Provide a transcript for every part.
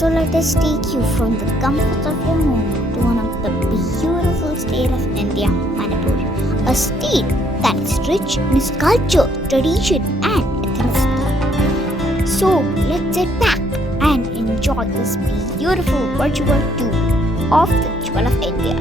So let us take you from the comfort of your home to one of the beautiful state of India, Manipur, a state that is rich in its culture, tradition and ethnicity. So let's get back and enjoy this beautiful virtual tour of the Jewel of India.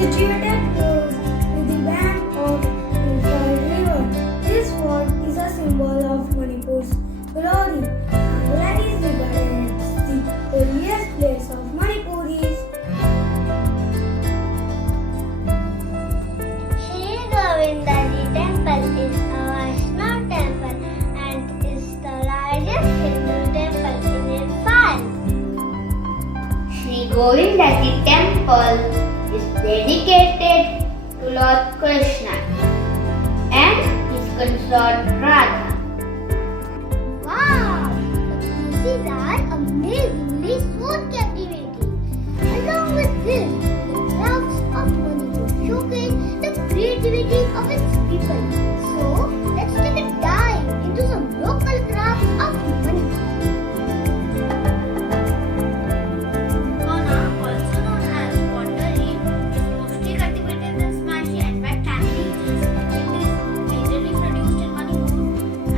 Situated close to the bank of Infrared River, this fort is a symbol of Manipur's glory. That is regarded as the holiest place of Manipuris. Sri Govindaji Temple is a Vaishnava temple and is the largest Hindu temple in Nepal. Sri Govindaji Temple is dedicated to Lord Krishna and his consort Radha. Wow! The pieces are amazingly so captivating. Along with this, the crafts of Manipur showcase the creativity of its people. So, let's take a dive into some local crafts of Manipur. Kona, also known as pottery, is mostly cultivated in Smashi and wet techniques. It is majorly produced in Manipur.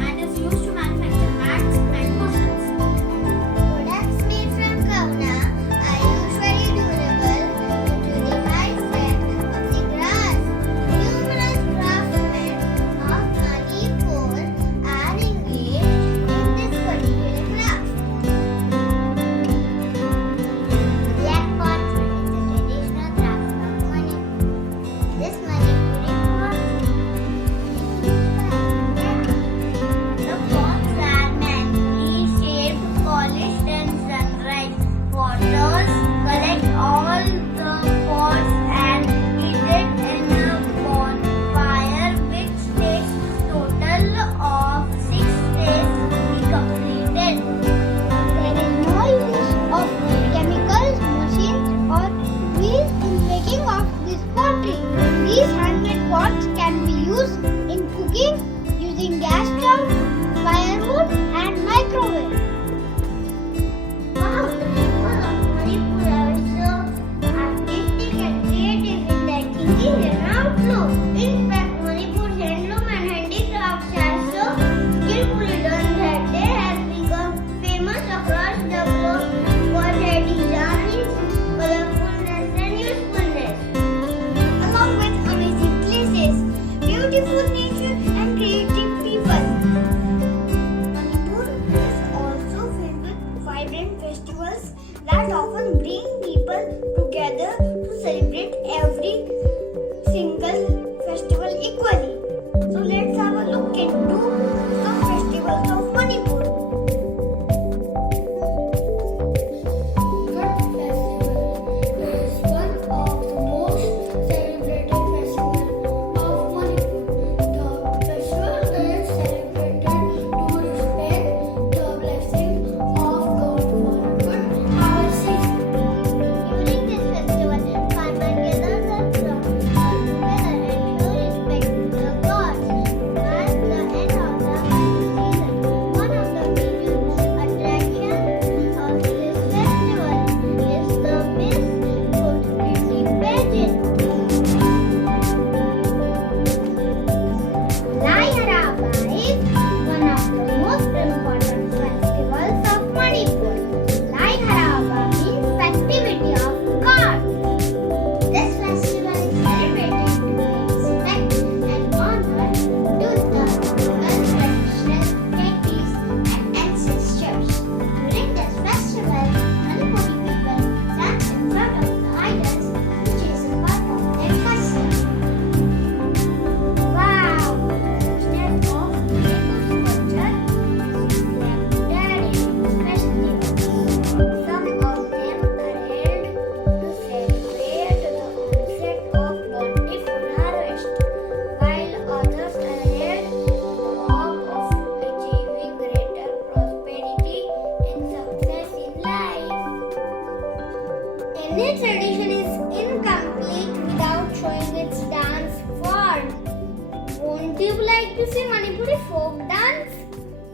see Manipuri folk dance?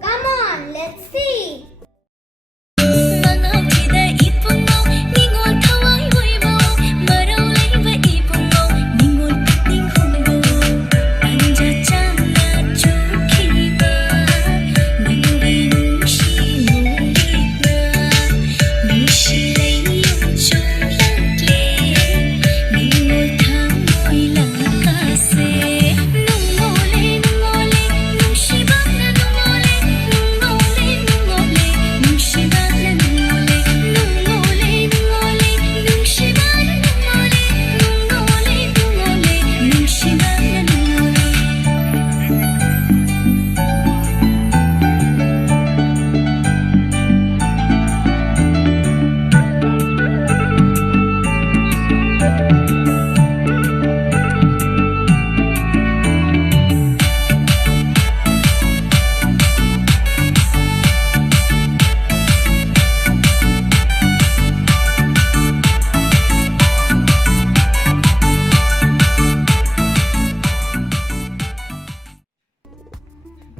Come on, let's see.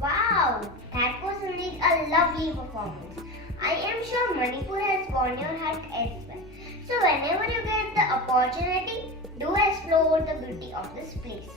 Wow, that was indeed a lovely performance. I am sure Manipur has won your heart as well. So whenever you get the opportunity, do explore the beauty of this place.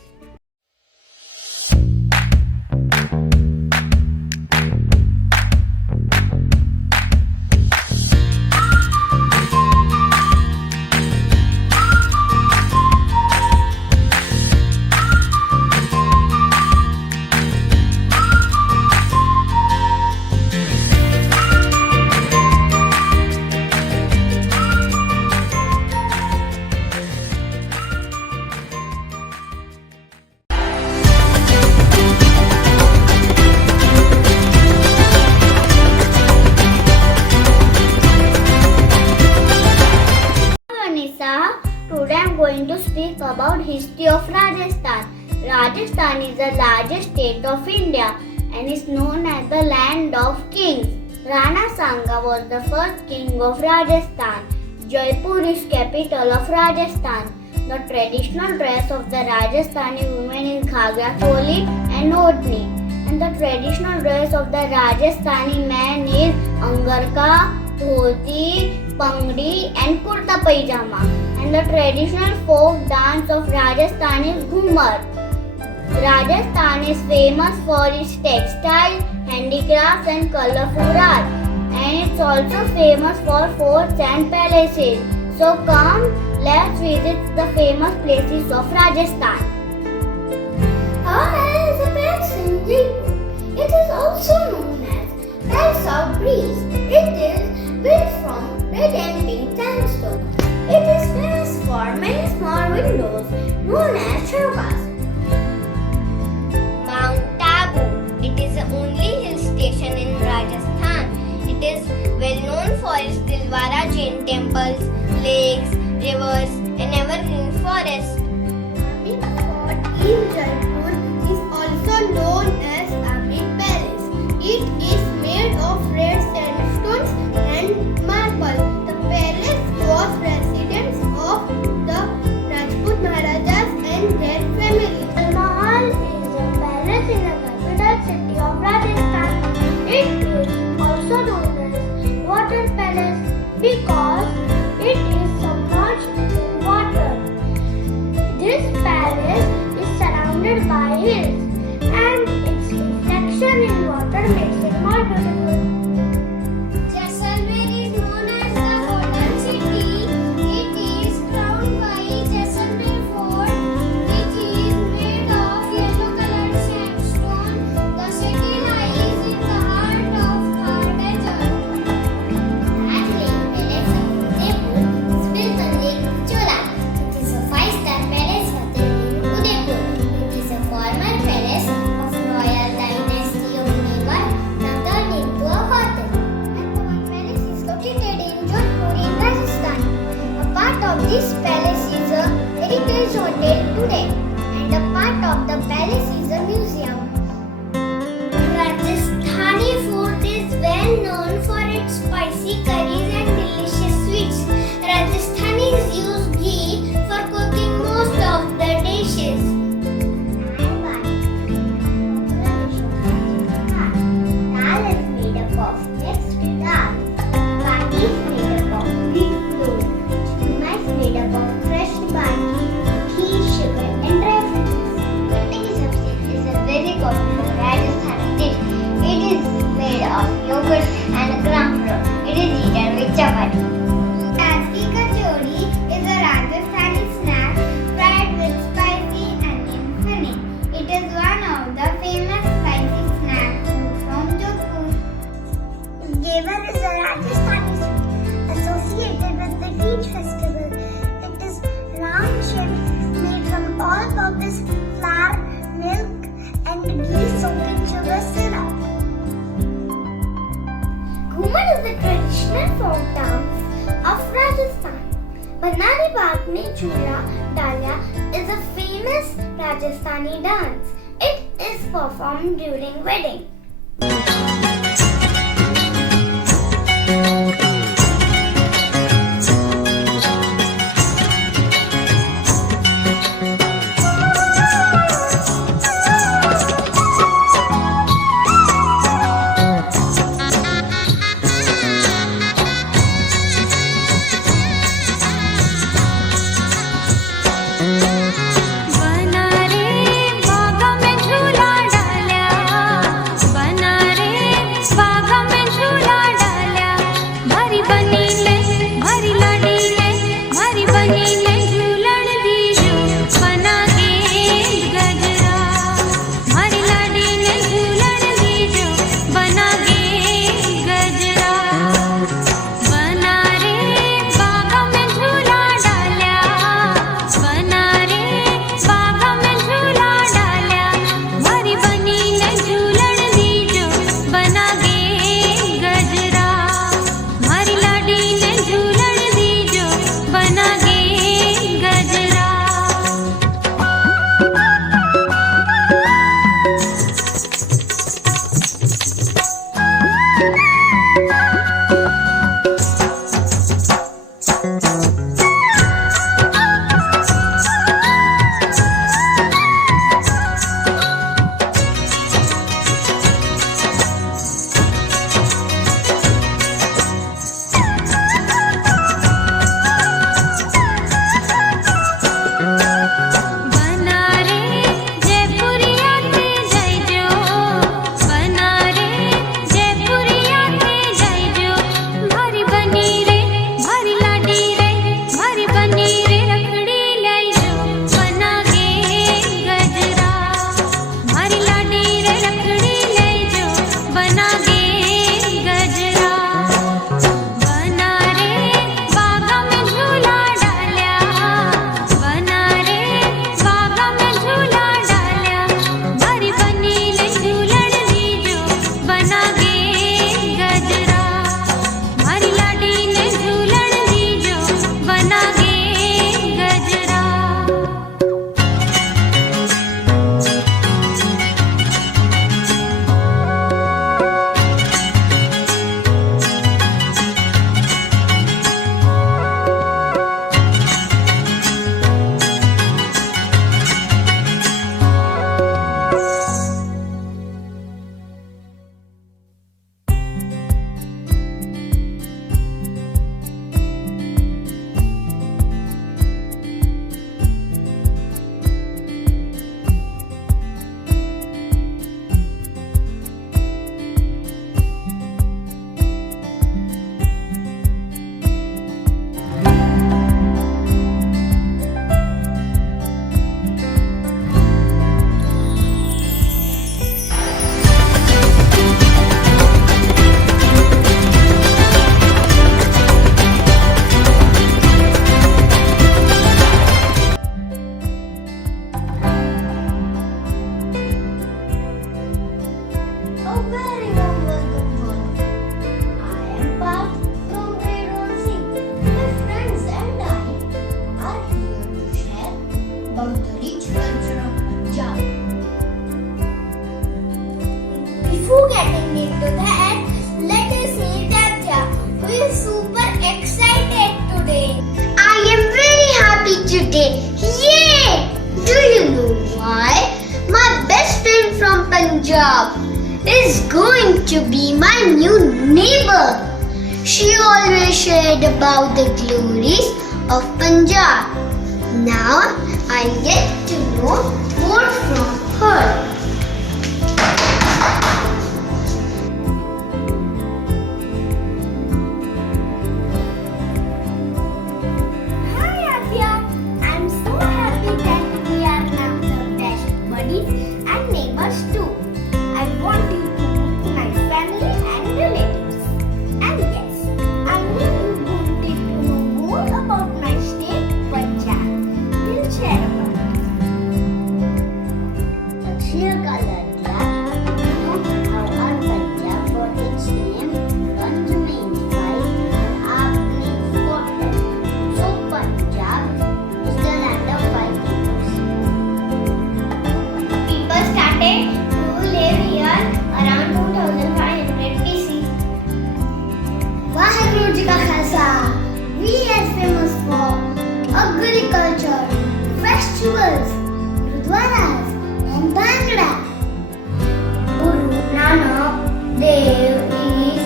Today I am going to speak about history of Rajasthan. Rajasthan is the largest state of India and is known as the land of kings. Rana Sanga was the first king of Rajasthan. Jaipur is capital of Rajasthan. The traditional dress of the Rajasthani women is ghagra choli and odhni. And the traditional dress of the Rajasthani man is angarka, dhoti, pangdi and kurta pajama. And the traditional folk dance of Rajasthan is Ghumar. Rajasthan is famous for its textile, handicrafts and colorful art. And it's also famous for forts and palaces. So come, let's visit the famous places of Rajasthan. Our is a palace in Jaipur. It is also known as Palace of Breeze. It is built from red and pink sandstone. It is famous for many small windows known as chaukas. Mount Abu. It is the only hill station in Rajasthan. It is well known for its Dilwara Jain temples, lakes, rivers and evergreen forests. Amrit Fort in Jaipur is also known as Amrit Palace. It is made of red sandstones and marble. The palace was residence of the Rajput Maharajas and their families. Taj Mahal is a palace in the capital city of Rajasthan. It is also known as Water Palace because it is submerged in water. noodles and a gram flour. It is eaten with chapati. Rajgi kachori is a Rajasthani snack fried with spicy onion filling. It is one of the famous spicy snack food from Jodhpur. Ghevar is a Rajasthani sweet associated with the Teej festival. It is round shaped, made from all-purpose flour, milk, and ghee soaked in sugar syrup. Ghumar is a traditional folk dance of Rajasthan. Banari Bagh mein Chula Dalya is a famous Rajasthani dance. It is performed during wedding. बना रे बागा में झूला डाल्या, बना रे बागा में झूला डाल्या, मारी बनी ने मारी लाडी ने मारी बनी ने झूलण दीजो, बना गे गजरा, मारी लाडी ने झूलण दीजो, बना गे गजरा, बना रे बागा में झूला डाल्या, बना रे बागा में झूला डाल्या, मारी बनी ने झूलण दीजो, बना गे गजरा, मारी लाडी ने झूलण दीजो, बना गे गजरा. बना रे जयपुरिया ते जयजो, बना रे जयपुरिया ते जयजो, मारी बनी रे मारी लाडी रे मारी बनी रे रखड़ी लईजो, बना गे गजरा, मारी लाडी रे रखड़ी लईजो, बना गे गजरा, बना रे बागा में झूला डाल्या, बना रे बागा में झूला डाल्या, मारी बनी ने झूलण दीजो, बना गे गजरा, मारी लाडी ने झूलण दीजो, बना गे गजरा. A very warm welcome to all. I am Parth from Grade 1C. My friends and I are here to share about the rich culture of Punjab. Before getting into that, let us see Tatya, who is super excited today. I am very happy today. Yay! Do you know why? My best friend from Punjab is going to be my new neighbor. She always shared about the glories of Punjab. Now I'll get to know more from her. We are famous for agriculture, festivals, gurdwaras, and Bhangra. Guru Nanak Dev is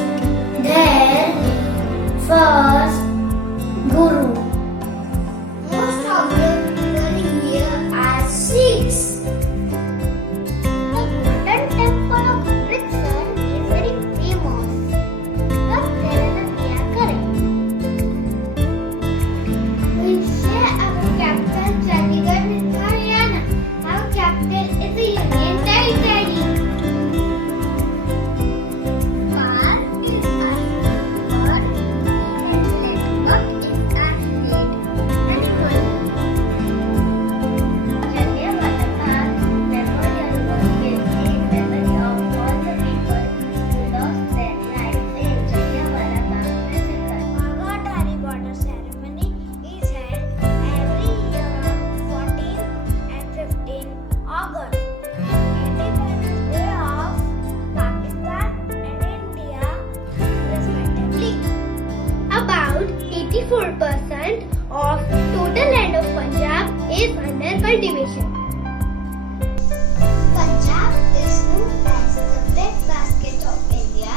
their first Guru. Most of them were here as Sikhs. The Golden Temple of Amritsar is very famous. अब तेरे क्या करें? We share our capital Chandigarh with Haryana. Our capital is a union territory. Par is a river and Ladakh is a state and country. Jallianwala Bagh Memorial was built in memory of all the people who lost their lives in Jallianwala Bagh massacre. Magadari border ceremony is held every year on 14 and 15 August. Independence Day of Pakistan and India, respectively. About 84% of total land of Punjab is under cultivation. Punjab is known as the breadbasket of India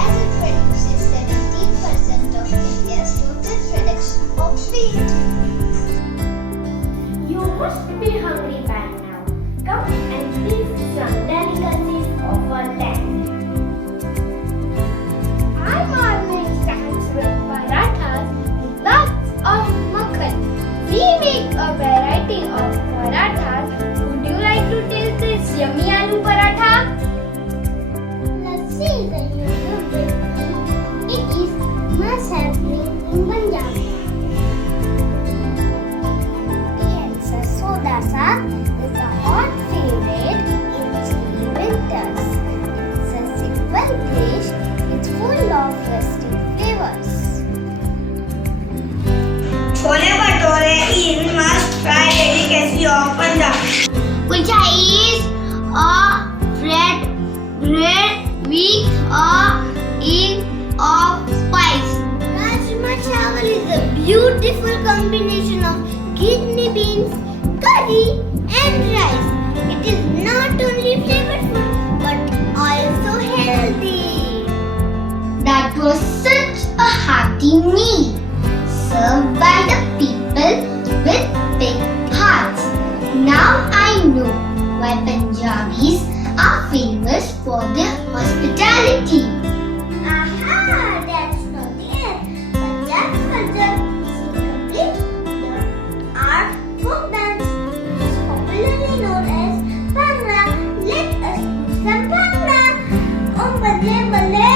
as it produces 17% of India's total production of wheat. You must be hungry by now. Come and taste some delicacies of our land. Our morning starts with parathas with lots of makhan. We make a variety of parathas. Would you like to taste this yummy aloo paratha? Lassi is a usual drink. It is must-have drink in Punjab. Yes, soda is a hot favorite in chilly winters. It's a simple dish. It's full of festive flavors. Chole Bhature is must-try delicacy of Punjab. Kulcha is a bread with a egg of spice. Rajma chawal is a beautiful combination of kidney beans, curry and rice. It is not only flavorful but also healthy. That was such a hearty meal, served by the people with big hearts. Now I know why Punjabis are famous for their hospitality. Aha! That's not the end. Punjab's culture is incomplete without our folk dance, which is popularly known as Bhangra. Let us do some Bhangra. Oh, balle balle!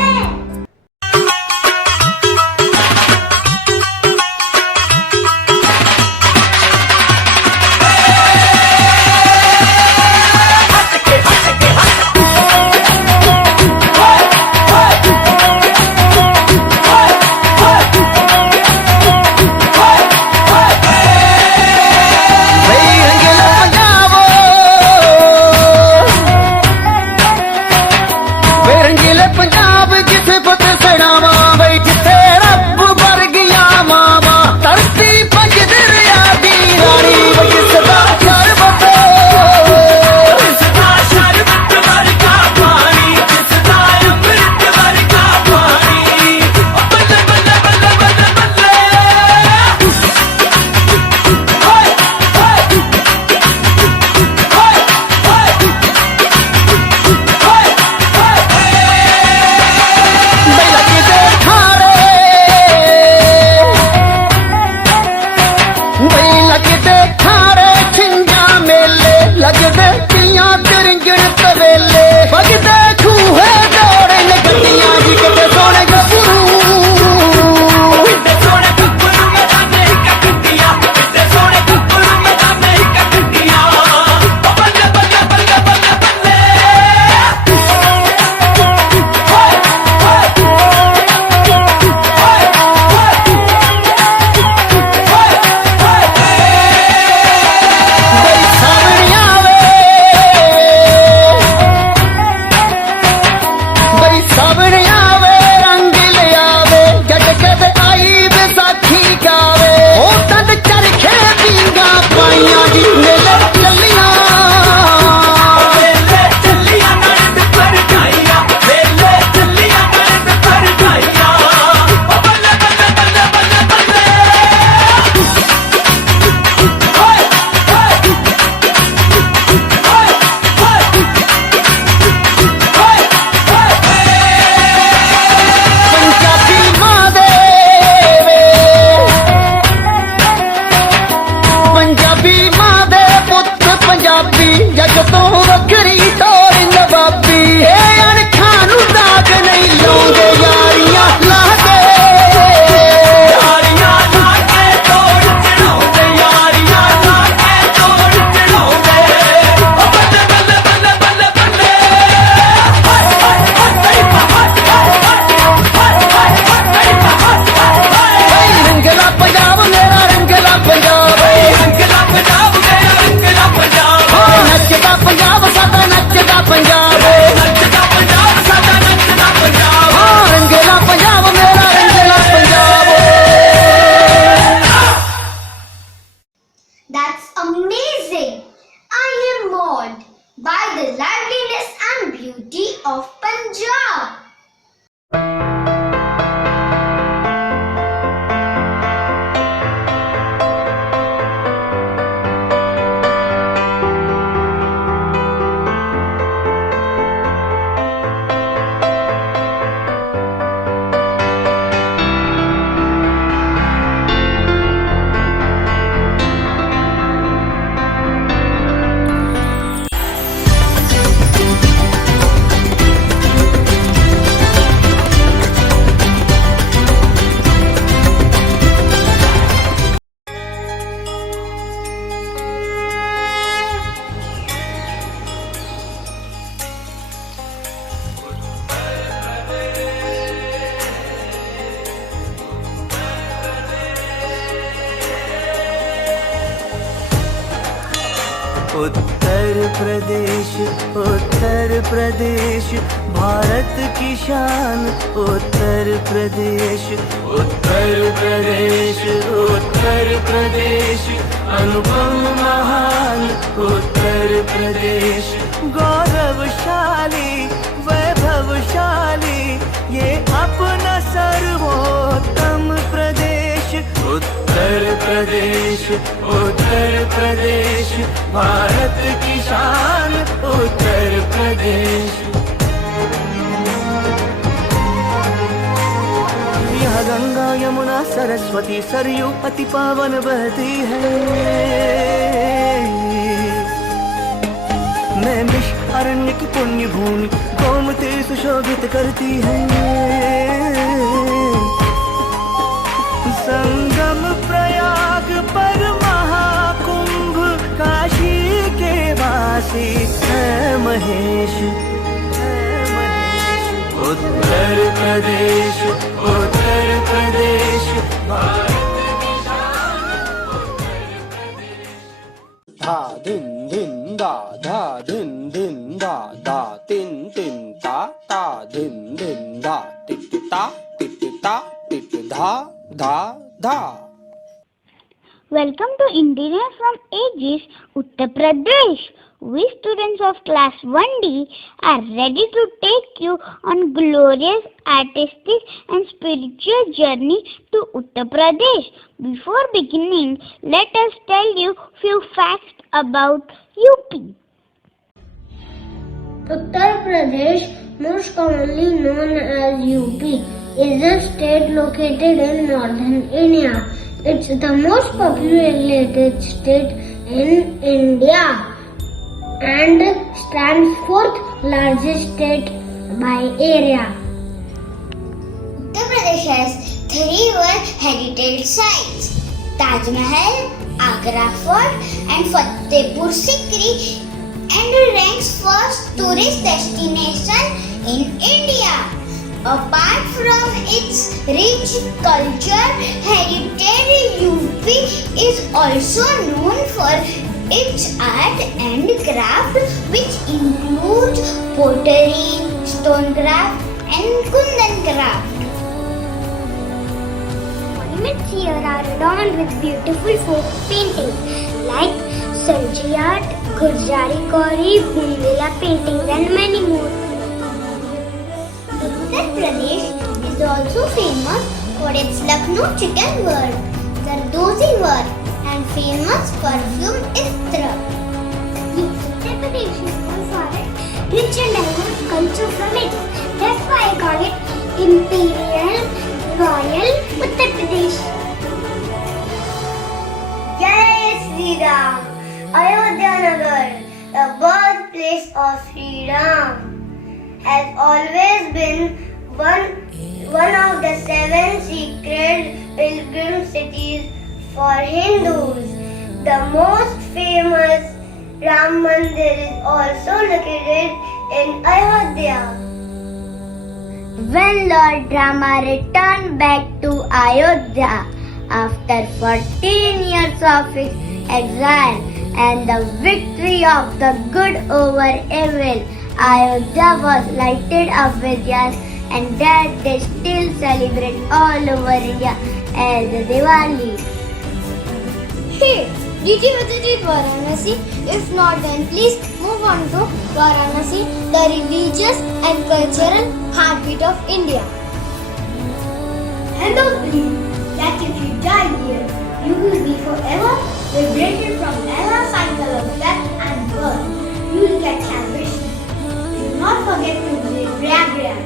Uttar Pradesh Uttar Pradesh Bharat की शान उत्तर प्रदेश उत्तर प्रदेश उत्तर प्रदेश अनुपम महान उत्तर प्रदेश गौरवशाली वैभवशाली ये अपना सर्वोत्तम प्रदेश उत्तर प्रदेश उत्तर प्रदेश भारत की शान उत्तर प्रदेश यहाँ गंगा यमुना सरस्वती सरयू अति पावन बहती है नैमिष अरण्य की पुण्य भूमि गोमती सुशोभित करती है संगम प्रयाग पर महाकुंभ काशी के वासी है महेश उत्तर प्रदेश भारत की शान उत्तर प्रदेश धा धिन धिन दा धा धिन धिन दा दा तिन तिन ता ता धिन धिन दा टिट ता टिट धा धा धा Welcome to Indian from Aegis, Uttar Pradesh. We students of class 1D are ready to take you on glorious artistic and spiritual journey to Uttar Pradesh. Before beginning, let us tell you few facts about UP. Uttar Pradesh, most commonly known as UP, is a state located in northern India. It's the most populated state in India and stands fourth largest state by area. Uttar Pradesh has 3 World Heritage Sites: Taj Mahal, Agra Fort, and Fatehpur Sikri, and ranks first tourist destination in India. Apart from its rich culture, heritage, UP is also known for its art and craft, which includes pottery, stone craft, and kundan craft. Monuments here are adorned with beautiful folk paintings like Sanji art, Gurjari Kauri, Bundela paintings, and many more. Uttar Pradesh is also famous for its Lucknow chicken world, Zardozi work, and famous perfume Istra. Uttar Pradesh is known for its rich and diverse culture from it. That's why I call it Imperial Royal Uttar Pradesh. Jai Sri Ram, Ayodhya Nagar, the birthplace of Sri Ram, has always been one of the 7 secret pilgrim cities for Hindus. The most famous Ram Mandir is also located in Ayodhya. When Lord Rama returned back to Ayodhya after 14 years of his exile and the victory of the good over evil, Ayodhya was lighted up with diyas, and that they still celebrate all over India as Diwali. Hey, did you visit Varanasi? If not, then please move on to Varanasi, the religious and cultural heartbeat of India. And don't believe that if you die here, you will be forever liberated from ever cycle of death and birth. You will get salvation. Do not forget to visit Prayagraj.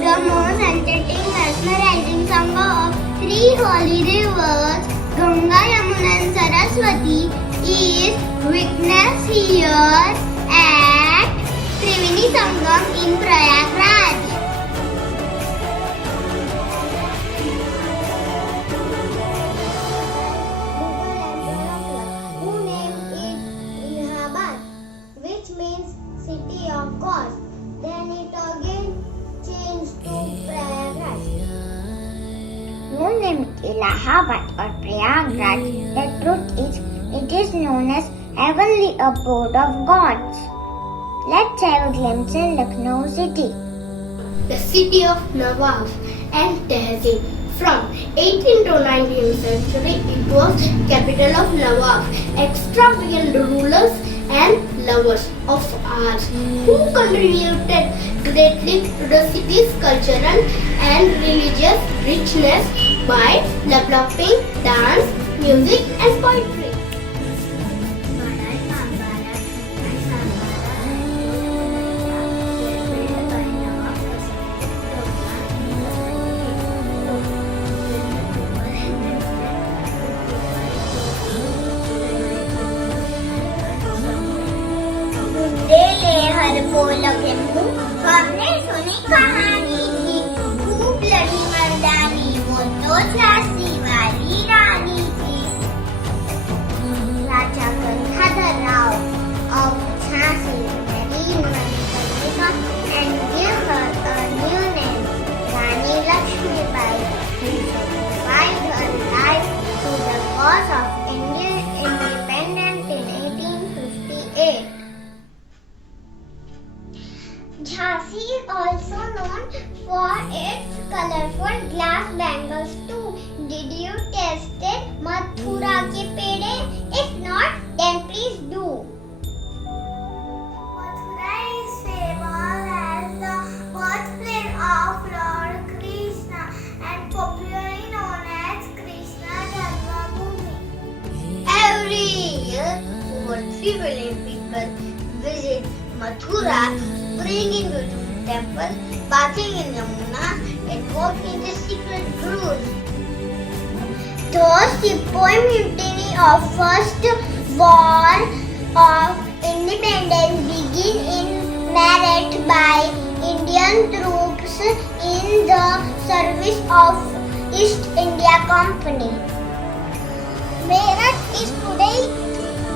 The most entertaining, mesmerizing sangha of 3 holy rivers, Ganga, Yamuna and Saraswati, is witnessed here at Triveni Sangam in Prayagraj. Who named it Allahabad, which means city of gods. Then it again changed to Prayagraj. Known named Allahabad or Prayagraj, the truth is it is known as heavenly abode of gods. Let's have a glimpse in Lucknow city. The city of Nawab and Tehzeeb. From 18th to 19th century, it was capital of Nawab, extravagant rulers and lovers of art, who contributed greatly to the city's cultural and religious richness by developing dance, music, and poetry. हर बोल गेहूं हमने सुनी कहानी थी, खूब लड़ी मर्दानी, वो तो झांसी वाली रानी थी. राजा Gangadhar Rao of Jhansi married Manikarnika and gave her a new name, Rani Lakshmibai, who sacrificed her life to the cause of Indian independence in 1858. Jhansi is also known for its colorful glass bangles too. Did you taste it? Mathura ke pede? If not, then please do. Mathura is famous as the birthplace of Lord Krishna and popularly known as Krishna Janmabhoomi. Every year, over 3 million people visit Mathura, praying in beautiful temples, bathing in Yamuna, and walking the secret groves. The Sepoy Mutiny of First War of Independence began in Meerut by Indian troops in the service of East India Company. Meerut is today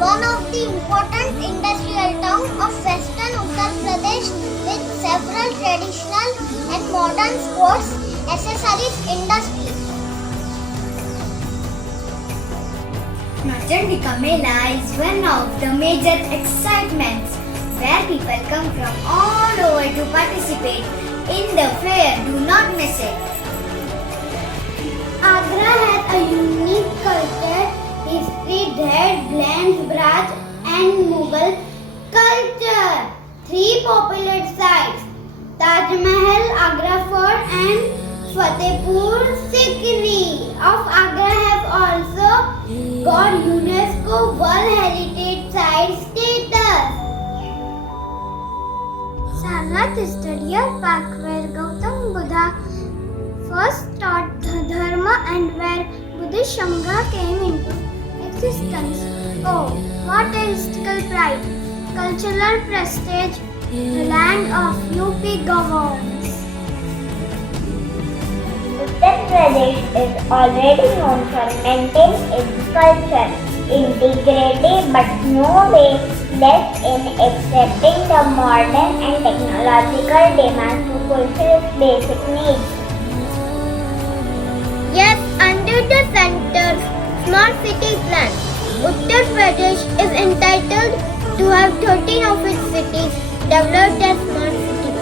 one of the important industrial towns of western Uttar Pradesh with several traditional and modern sports accessories industries. Nachandika Mela is one of the major excitements where people come from all over to participate in the fair. Do not miss it. Agra has a unique culture, history that blends Braj and Mughal culture. 3 popular sites, Taj Mahal, Agra Fort and Fatehpur Sikri of Agra have also got UNESCO World Heritage Site status. Sarnath is the deer park where Gautam Buddha first taught the Dharma and where Buddhist Sangha came into existence. Oh, what a historical pride, cultural prestige, the land of UP governs. Uttar Pradesh is already known for maintaining its culture, integrity, but no way less in accepting the modern and technological demands to fulfill its basic needs. Yes, under the center's Smart City Plan, Uttar Pradesh is entitled to have 13 of its cities developed as smart cities.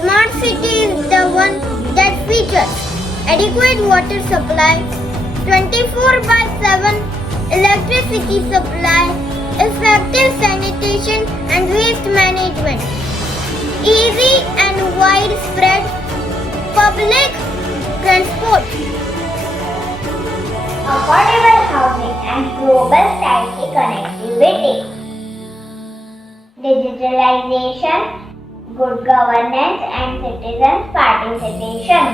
Smart city is the one that features adequate water supply, 24/7 electricity supply, effective sanitation and waste management, easy and widespread public transport, Affordable housing and robust IT connectivity, digitalization, good governance and citizens' participation,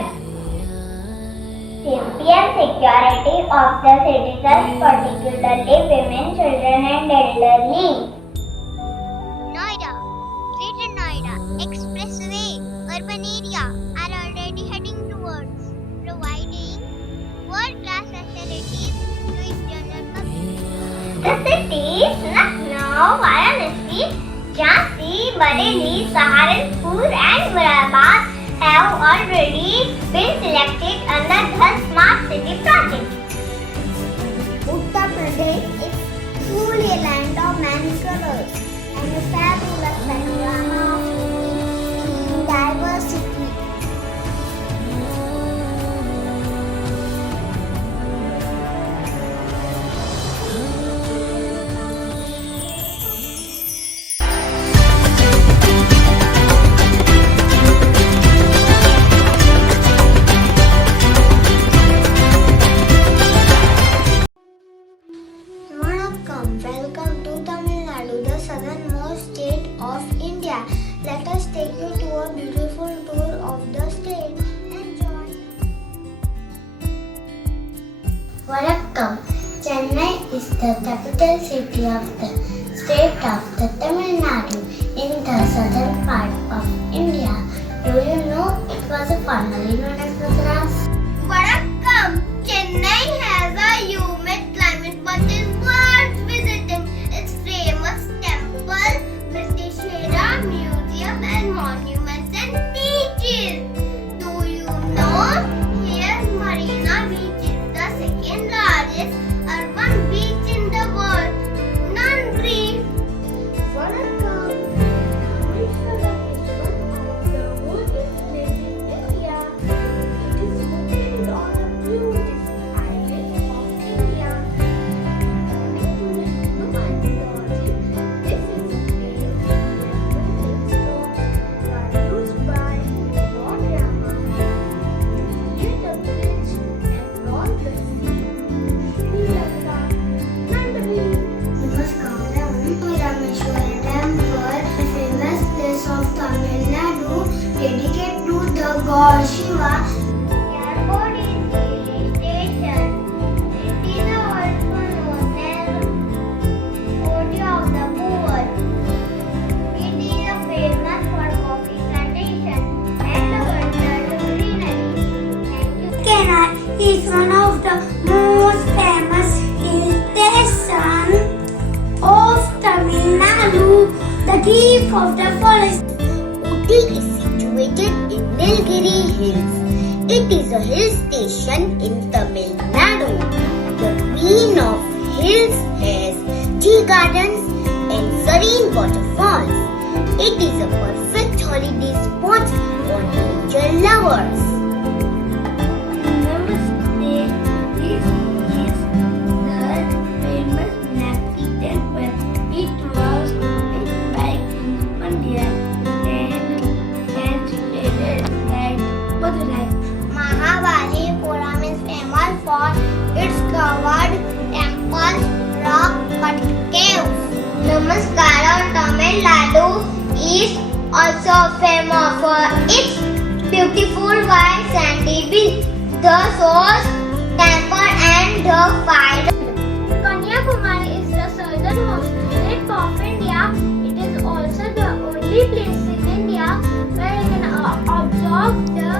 safety and security of the citizens, particularly women, children and elderly. Noida, Greater Noida, Expressway, urban area are already heading towards providing world-class facilities to its general public. The cities Lucknow, Varanasi, Jhansi, Bareilly, Saharanpur and Murad have already been selected under the Smart City project. Uttar Pradesh is truly a land the capital city of the state of the Tamil Nadu in the southern part of India. Do you know it was formerly known as Madras? Vanakkam! Chennai has a humid climate but is worth visiting. Its famous temple, British era museum and monuments and beaches. Do you know here Marina Beach is the second largest urban beach in the world? Nandri! Vanakkam. Rameshwaram is one of the oldest places in India. It is located on a beautiful island of India. According to Hindu mythology, this is a place where building stones were used by Lord Rama to build a bridge across the sea. Sri Lanka, Nandri. Namaskaram. Rameshwaram temple, a famous place of Tamil Nadu, dedicated to the god Shiva. Airport is Delhi Station. It is also known as City of the Poor. It is famous for coffee plantation and the cultural greenery. Thank you. Kenai is one of the most famous hill station of Tamil Nadu, the deep of the forest. Ooty is situated in Nilgiri Hills. It is a hill station in Tamil Nadu. The Queen of Hills has tea gardens and serene waterfalls. It is a perfect holiday spot for nature lovers. Namaste. This is the famous Meenakshi temple. It was built by King Pandya and situated at Madurai. Mahabalipuram is famous for its covered temples, rock cut caves. Namaskaram, Tamil Nadu is also famous for its beautiful white sandy beach, the Source Temple and the Fire. Kanyakumari is the southernmost lake of India. It is also the only place in India where you can observe the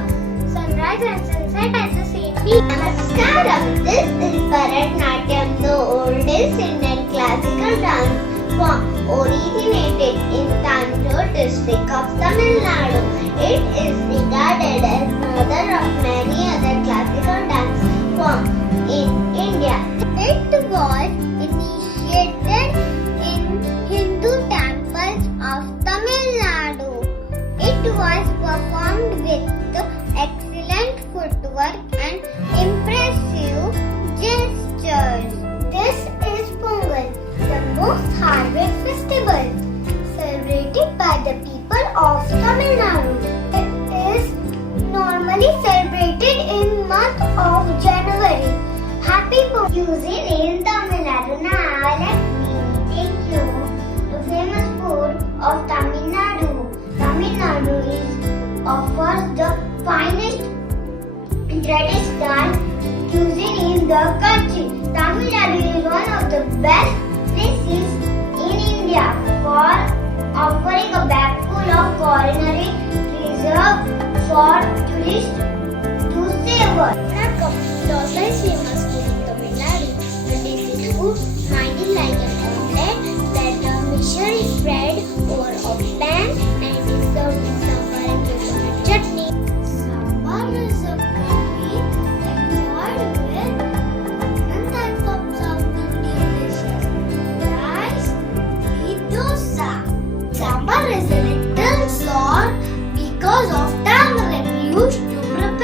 sunrise and sunset at the same time. Namaskaram, this is Bharatanatyam, the oldest Indian classical dance form originated in Tanjore district of Tamil Nadu. It is regarded as mother of many other classical dance forms in India. It was initiated in Hindu temples of Tamil Nadu. It was performed with excellent footwork and impressive gestures. This is Pongal, the most harvest festival, celebrated by the people of Tamil Nadu. It is normally celebrated in month of January. Happy Pongal! Cuisine in Tamil Nadu. Now let me take you to famous food of Tamil Nadu. Tamil Nadu offers the finest traditional cuisine in the country. Tamil Nadu is one of the best places in India for offering a bag full of culinary reserve for tourists to savor. Dosa is famous food in Tamil Nadu. The dish is cooked smiling like an omelette, then the mixture is spread over a pan and is served with sambar and coconut chutney. Sambar is a curry enjoyed with 1 cups of delicious rice, dosa. Sambar is a little sour because of turmeric used to prepare.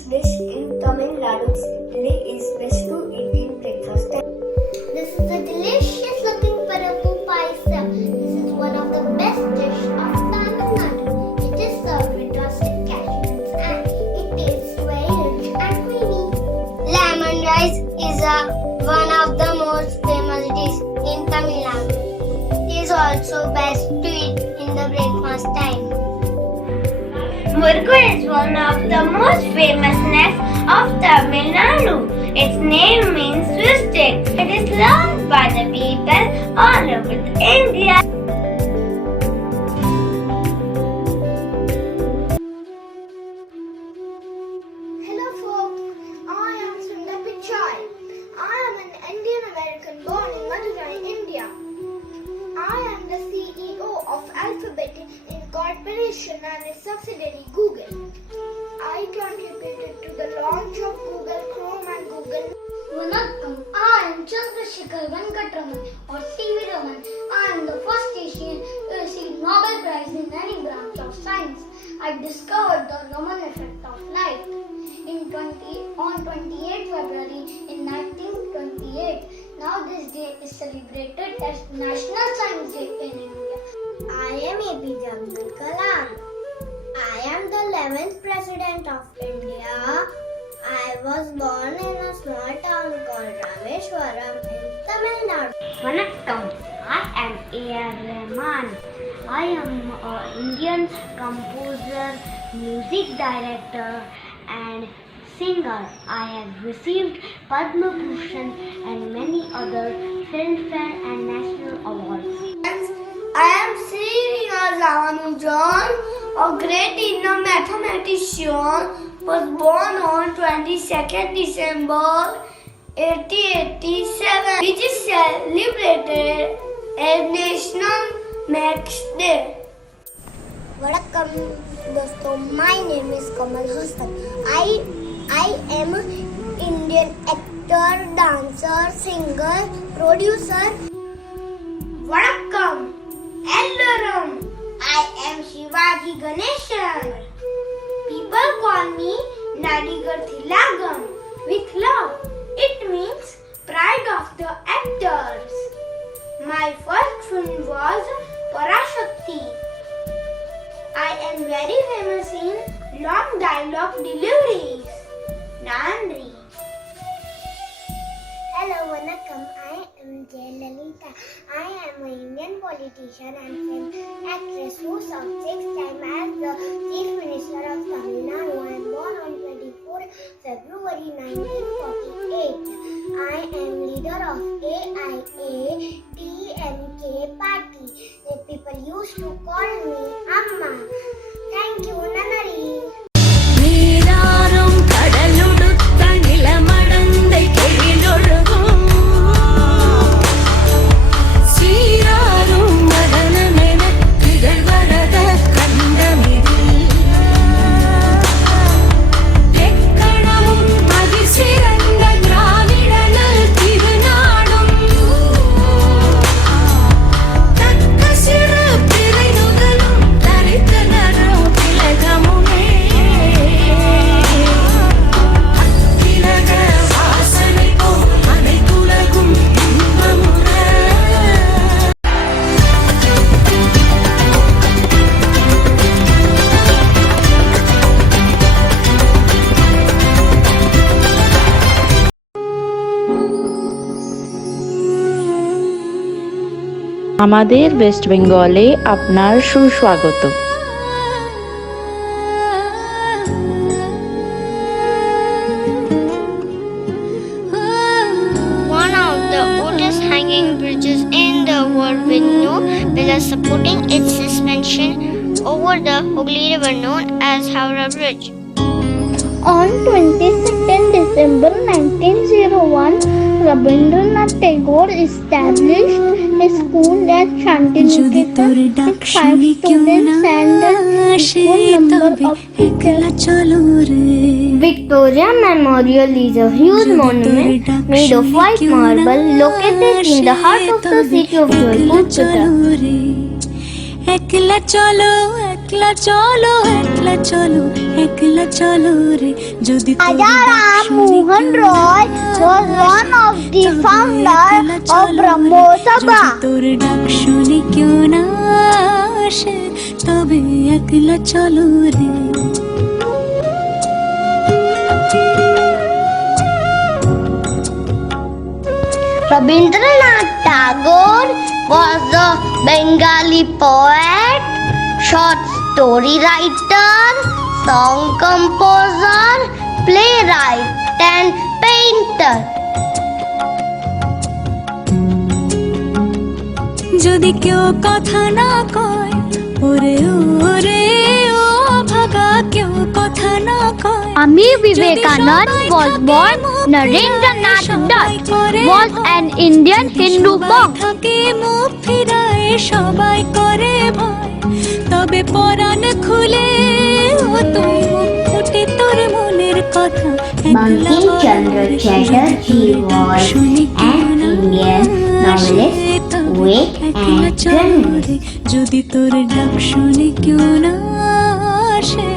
famous dish in Tamil Nadu is best to eat in breakfast. This is a delicious looking parapu paisa. This is one of the best dish of Tamil Nadu. It is served with roasted cashew nuts and it tastes very rich and creamy. Lemon rice is one of the most famous dishes in Tamil Nadu. It is also best to eat in the breakfast time. Murgu is one of the most famous snacks of Tamil Nadu. Its name means Swiss sticks. It is loved by the people all over India. Hello folks, I am Sundar Pichai. I am an Indian American born in Madurai, India. I am the CEO of Alphabet Incorporation and its subsidiary Google. I contributed to the launch of Google Chrome and Google. Vanakkam, I am Chandrasekhar Venkatraman or C.V. Raman. I am the first Asian to receive Nobel Prize in any branch of science. I discovered the Raman effect of light on 28 February in 1928. Now this day is celebrated as National Science Day in India. I am APJ Abdul Kalam. I am the 11th President of India. I was born in a small town called Rameshwaram in Tamil Nadu. Vanakkam, I am A.R. Rahman. I am an Indian composer, music director and singer. I have received Padma Bhushan and many other Filmfare and national awards. I am Srinivas Ramanujan, a great Indian mathematician, was born on 22nd December 1887, which is celebrated as National Maths Day. Vanakkam दोस्तों, my name is Kamal Hassan. I am Indian actor, dancer, singer, producer. Vanakkam, Ellaram. I am Shivaji Ganeshan. People call me Nadigar Thilagam. With love, it means pride of the actors. My first film was Parashakti. I am very famous in long dialogue deliveries. Nandri. Hello, Vanakkam. I am Jayalalitha. I am an Indian politician and film actress who served 6 times as the Chief Minister of Tamil Nadu. I am born on 24 February 1948. I am leader of AIADMK party. The people used to call me Amma. Thank you, Nanari. நீராறும் கடலுடுத்த நிலமடந்தை கெழிலொழுகும் சீராறும் மதனமென திகழ்வரத கண்டமிதில் எக்கணமும் அதிசிறந்த திராவிடனல் திருநாடும் தக்க சிறு பிறைநுதலும் தரித்தனரும் திலகமுமே திலக வாசனை போல் அனைத்துலகும் இன்பமுற আমাদের West বেঙ্গলে আপনার সুস্বাগত। One of the oldest hanging bridges in the world with no pillars supporting its suspension over the Hooghly River known as Howrah Bridge. On 22nd December 1901, Rabindranath Tagore established a school at Shantiniketan with 5 students and an equal number of teachers. Victoria Memorial is a huge monument made of white marble located in the heart of the city of Jaipur, Gujarat. একলা চলো একলা চলো একলা চলো রে যদি তোর Raja ডাক Ram শুনি Mohan কেউ Roy না was one of the তবে founder একলা of চলো রে, Brahmo Sabha. যদি তোর ডাক শুনি কেউ না আসে তবে একলা চলো রে Rabindranath Tagore was a Bengali poet, short story writer, song composer, playwright, and painter. যদি কেউ কথা না কয় ওরে ওরে ও ভাগা কেউ কথা না কয় Swami Vivekananda was born. Narendranath Dutt was an Indian Hindu monk. থাকে মুখ ফিরায় সবাই করে ভয় তবে পরাণ খুলে ও তুই মুখ ফুটে তোর মনের কথা Bankim Chandra Chatterjee was an Indian novelist, poet and journalist. যদি তোর ডাক শুনে কেউ না আসে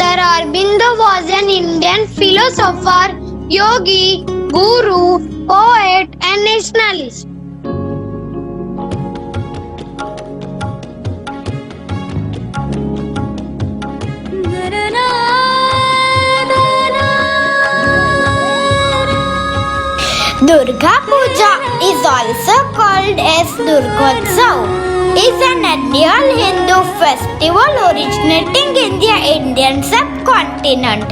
Sir Aurobindo was an Indian philosopher, yogi, guru, poet, and nationalist. Durga Puja is also called as Durgotsav. Is an annual Hindu festival originating in the Indian subcontinent,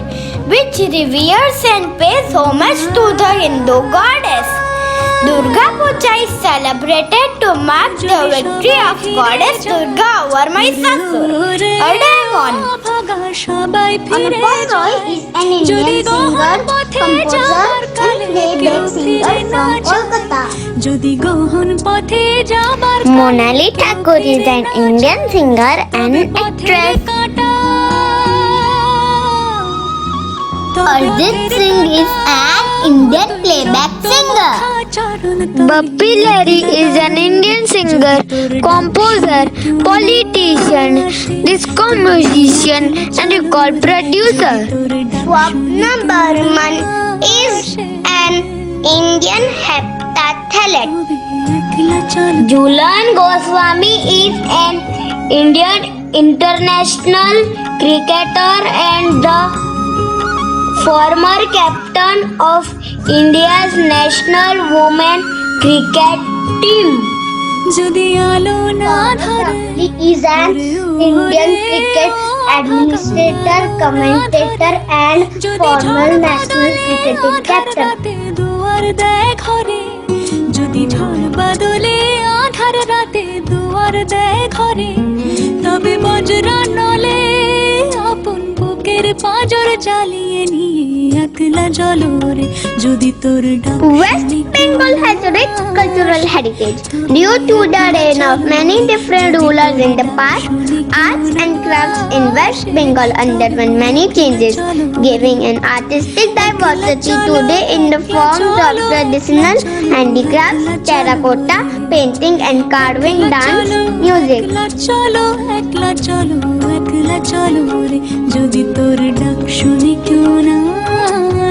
which reveres and pays homage to the Hindu goddess. Durga Puja is celebrated to mark the victory of goddess Durga over Mahishasur, a demon. সবাই ফিরে Anupam Roy is an Indian singer, composer, and playback singer from Kolkata. যদি গহন পথে যাবার Monali Thakur is an Indian singer and actress. Arjit Singh is an Indian playback singer. Bappi Lahiri is an Indian singer, composer, politician, disco musician, and record producer. Swapna Burman is an Indian heptathlete. Jhulan Goswami is an Indian international cricketer and the former captain of India's national women cricket team. যদি আলো না ধরে He is an Indian cricket administrator, commentator, and former national cricketing captain. দুয়ার দেয় ঘরে যদি ঝড় বাদলে আধার রাতে দুয়ার দেয় ঘরে তবে বজ্রা নলে আপন বুকের পাঁজর জ্বালিয়ে নিয়ে একলা জলরে যদি তোর ডাক West Bengal has a rich cultural heritage. Due to the reign of many different rulers in the past, arts and crafts in West Bengal underwent many changes, giving an artistic diversity today in the forms of traditional handicrafts, terracotta, painting and carving, dance, music. একলা চলো রে যদি তোর ডাক শুনি কেউ না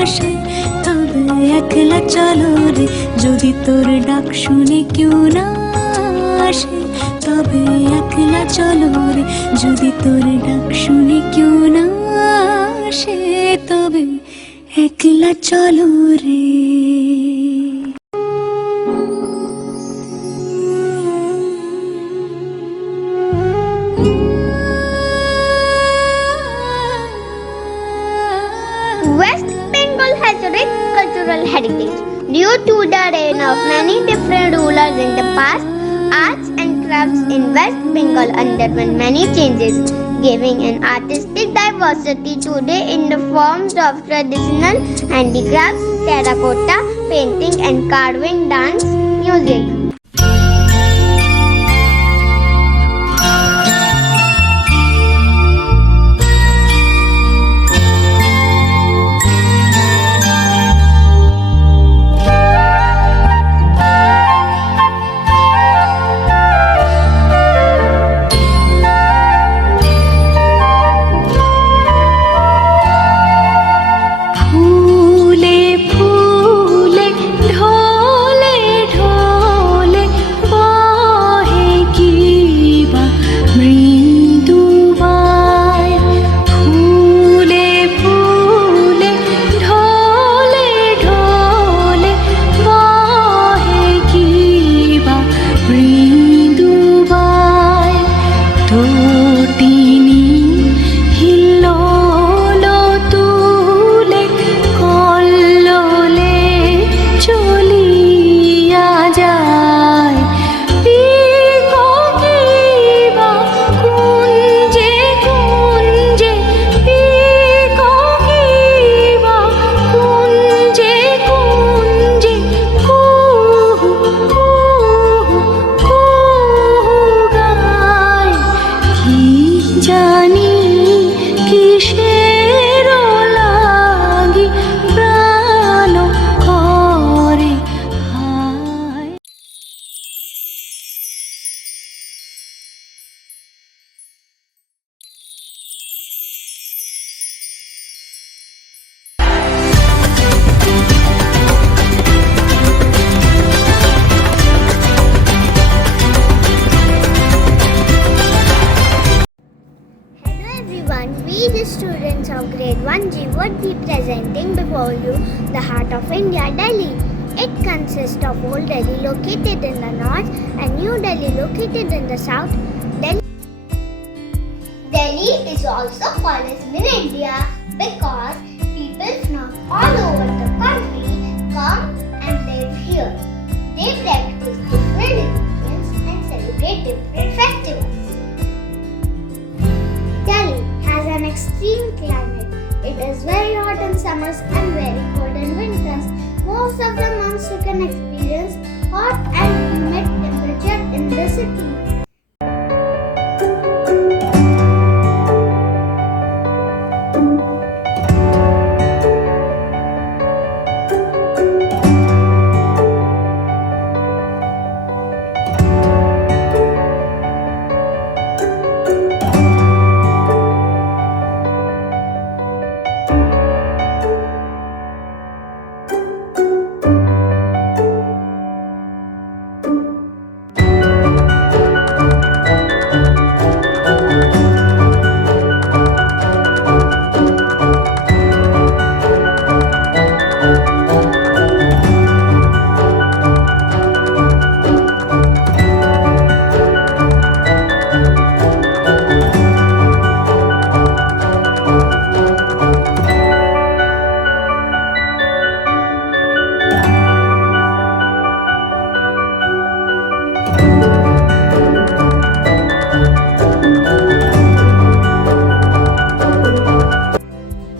আসে তবে একলা চলো রে যদি তোর ডাক শুনি কেউ না আসে তবে একলা চলো রে যদি তোর ডাক শুনি কেউ না আসে তবে একলা চলো রে West Bengal has a rich cultural heritage. Due to the reign of many different rulers in the past, arts and crafts in West Bengal underwent many changes, giving an artistic diversity today in the forms of traditional handicrafts, terracotta, painting and carving, dance, music. proudly presenting before you the heart of India, Delhi. It consists of Old Delhi located in the north and New Delhi located in the south. Delhi is also called as Mini India because people from all over the country come and live here. They practice different religions and celebrate different festivals. Delhi has an extreme climate. It is very hot in summers and very cold in winters. Most of the months you can experience hot and humid temperature in the city.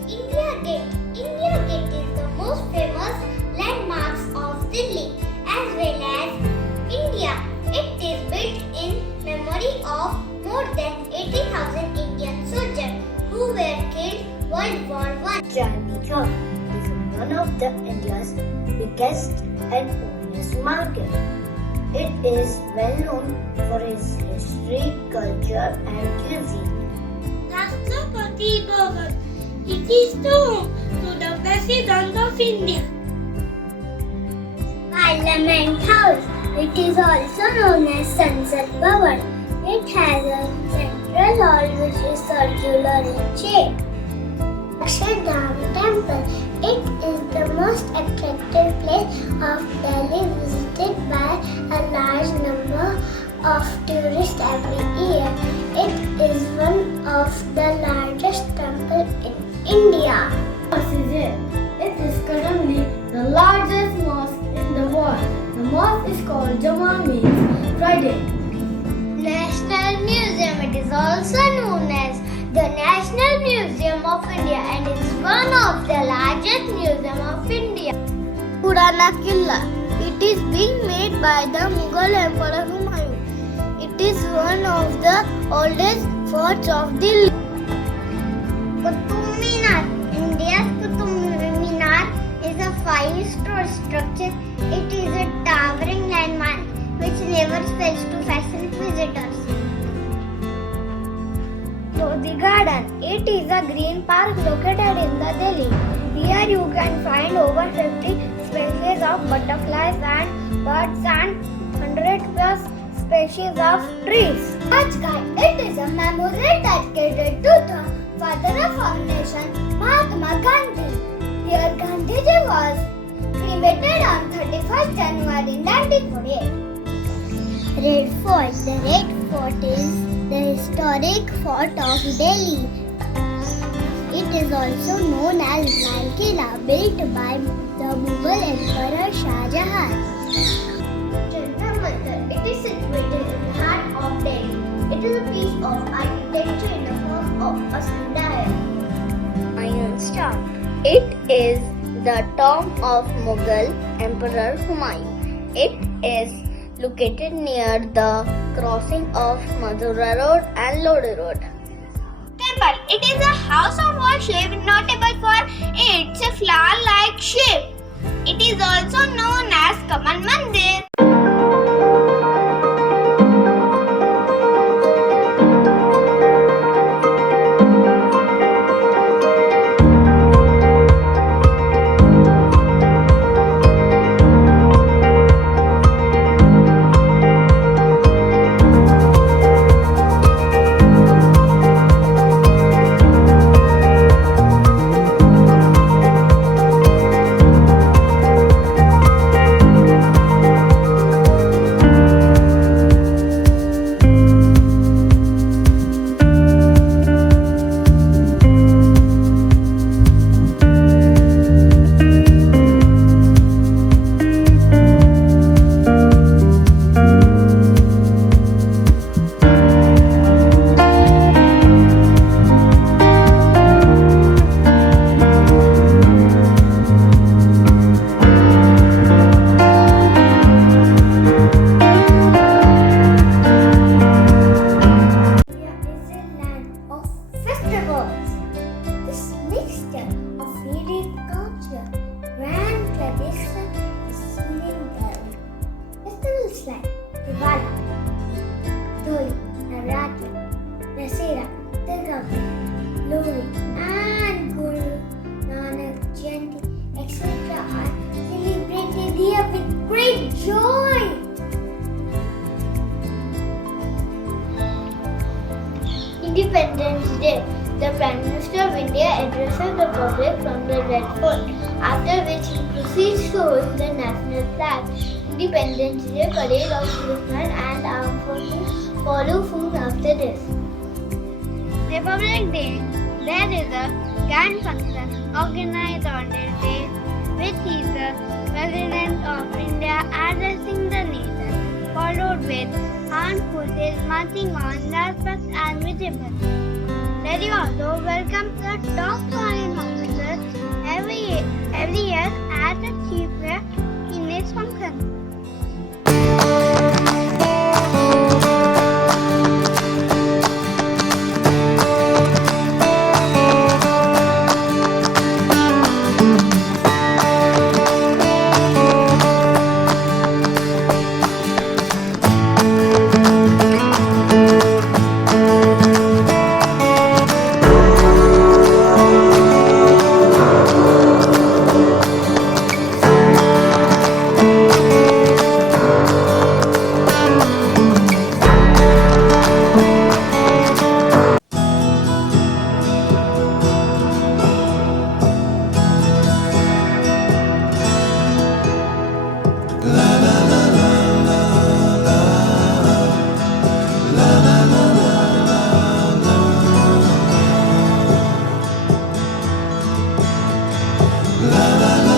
India Gate is the most famous landmarks of Delhi as well as India. It is built in memory of more than 80,000 Indian soldiers who were killed World War I. Chandni Chowk is one of the India's biggest and oldest market. It is well known for its history, culture and cuisine. Rashtrapati Bhavan. It is the home to the President of India. Parliament House. It is also known as Sansad Bhavan. It has a central hall which is circular in shape. Akshardham Temple. It is the most attractive place of Delhi visited by a large number of tourists every year. It is one of the largest temples in India. It is currently the largest mosque in the world. The mosque is called Jama means Friday. National Museum. It is also known as the National Museum of India and is one of the largest museum of India. Purana Killa. It is being made by the Mughal Emperor Humayun. It is one of the oldest forts of Delhi. Qutub Minar. India's Qutub Minar is a five-story structure. It is a towering landmark which never fails to fascinate visitors. Lodi Garden. It is a green park located in the Delhi. Here you can find over 50 species of butterflies and birds and 100 plus species of trees. Rajghat. It is a memorial dedicated to the father of our nation, Mahatma Gandhi. Here Gandhiji was cremated on 31st January 1948. Red Fort. The Red Fort is the historic fort of Delhi. It is also known as Lal Killa, built by the Mughal Emperor Shah Jahan. Jantar Mantar. It is situated in the heart of Delhi. It is a piece of architecture in the form of a sundial. Iron Star. It is the tomb of Mughal Emperor Humayun. It is located near the crossing of Madura Road and Lodi Road. Temple. It is a house of worship notable for its flower-like shape. It is also known as Kamal Mandir. the Prime Minister of India addresses the public from the Red Fort, after which he proceeds to hoist the national flag. Independence Day, parade of policemen and armed forces follow soon after this. Republic Day, there is a grand function organized on this day, which is the President of India addressing the nation, followed with armed forces marching on Rajpath and Vijaypad. Delhi also welcomes the top foreign officers every year as a chief guest in its function. La la la